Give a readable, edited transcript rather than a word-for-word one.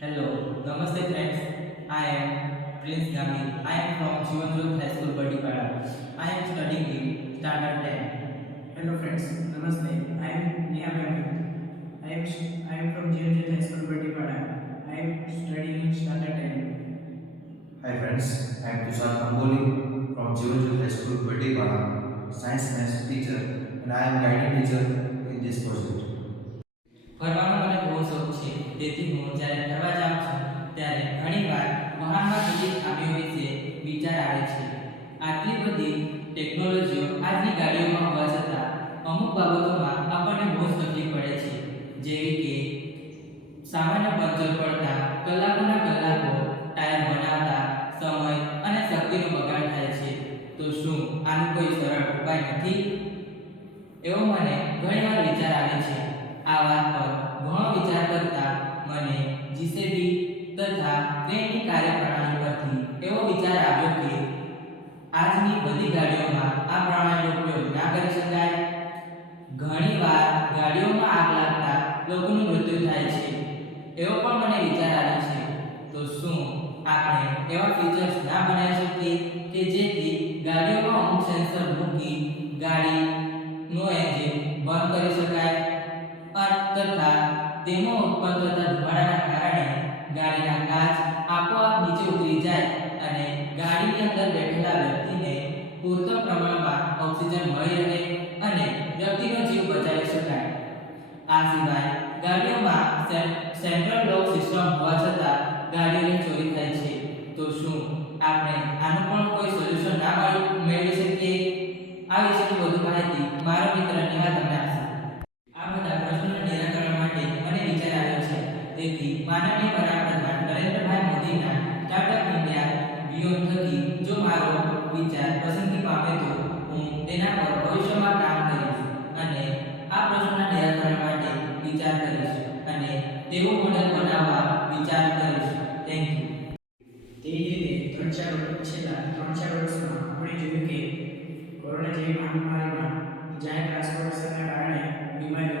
Hello, Namaste friends. I am Prince Gami. I am from Jivanjot High School, Badipada. I am studying in Standard 10. Hello friends, Namaste. I am Neha Gami. I am from JMJ High School, Batipada. I am studying in Standard 10. Hi friends, I am Tushar Kamboli from Jivanjot High School, Bhatipara, Science Maths teacher, and I am guiding teacher in this project. ફરવાનો મને બહુ શોખ છે, તેથી હું જ્યારે ફરવા જાઉં છું ત્યારે ઘણીવાર વાહનમાં થતી ખામીઓ વિશે વિચાર આવે છે. આટલી બધી ટેકનોલોજીઓ આજની ગાડીઓમાં હોવા છતાં અમુક બાબતોમાં આપણને બહુ જ તકલીફ પડે છે, જેવી કે સામાન્ય પંચર પડતા કલાકોના કલાકો ટાયર બનાવતા સમય અને શક્તિનો બગાડ થાય છે. તો શું આનું કોઈ સરળ ઉપાય નથી? એવો મને ઘણીવાર વિચાર આવે છે. આ વાત પર ઘણો વિચાર કરતા મને જીસીબી તથા ટ્રેનની કાર્યપ્રણાલી પરથી એવો વિચાર આવ્યો કે આજની બધી ગાડીઓમાં આ પ્રણાલીનો ઉપયોગ ના કરી શકાય. ઘણીવાર ગાડીઓમાં આગ લાગતા લોકોનું મૃત્યુ થાય છે, એવો પણ મને વિચાર આવ્યો છે. તો શું આપણે એવા ફીચર્સ ના બનાવી શકીએ કે જેથી ગાડીઓમાં અમુક સેન્સર મૂકી ગાડીનું એન્જિન બંધ કરી શકાય તથા તેમાં ઉત્પન્ન થતા ધુમાડાના કારણે ગાડીના કાચ આપોઆપ નીચે ઉતરી જાય અને ગાડીની અંદર બેઠેલા વ્યક્તિને પૂરતા પ્રમાણમાં ઓક્સિજન મળી રહે અને વ્યક્તિનો જીવ બચાવી શકાય. આ સિવાય ગાડીઓમાં સેન્ટ્રલ લોક સિસ્ટમ હોવા છતાં ગાડીઓની ચોરી થાય છે. તો શું આપણે આનું પણ કોઈ સોલ્યુશન ના મેળવી શકીએ? આ વિશેની વધુ માહિતી મારો મિત્ર નેહા તમને આપશે. આ બધા પ્રશ્નોના નિરાકરણ માટે મને વિચાર આવ્યો છે. તેથી માનનીય વડાપ્રધાન નરેન્દ્રભાઈ મોદીના સ્ટાર્ટઅપ ઇન્ડિયા બિયોન્ડ થકી જો મારો વિચાર પસંદગી પામે તો હું તેના પર ભવિષ્યમાં કામ કરીશ અને આ પ્રશ્નોના નિરાકરણ માટે વિચાર કરીશ અને તેવું મોડેલ બનાવવા વિચાર કરીશ. Thank you. તે જ રીતે છેલ્લા 3-4 વર્ષમાં આપણે જોયું કે કોરોના જેવી મહામારીમાં જાહેર ટ્રાન્સપોર્ટેશનના કારણે બીમારીઓ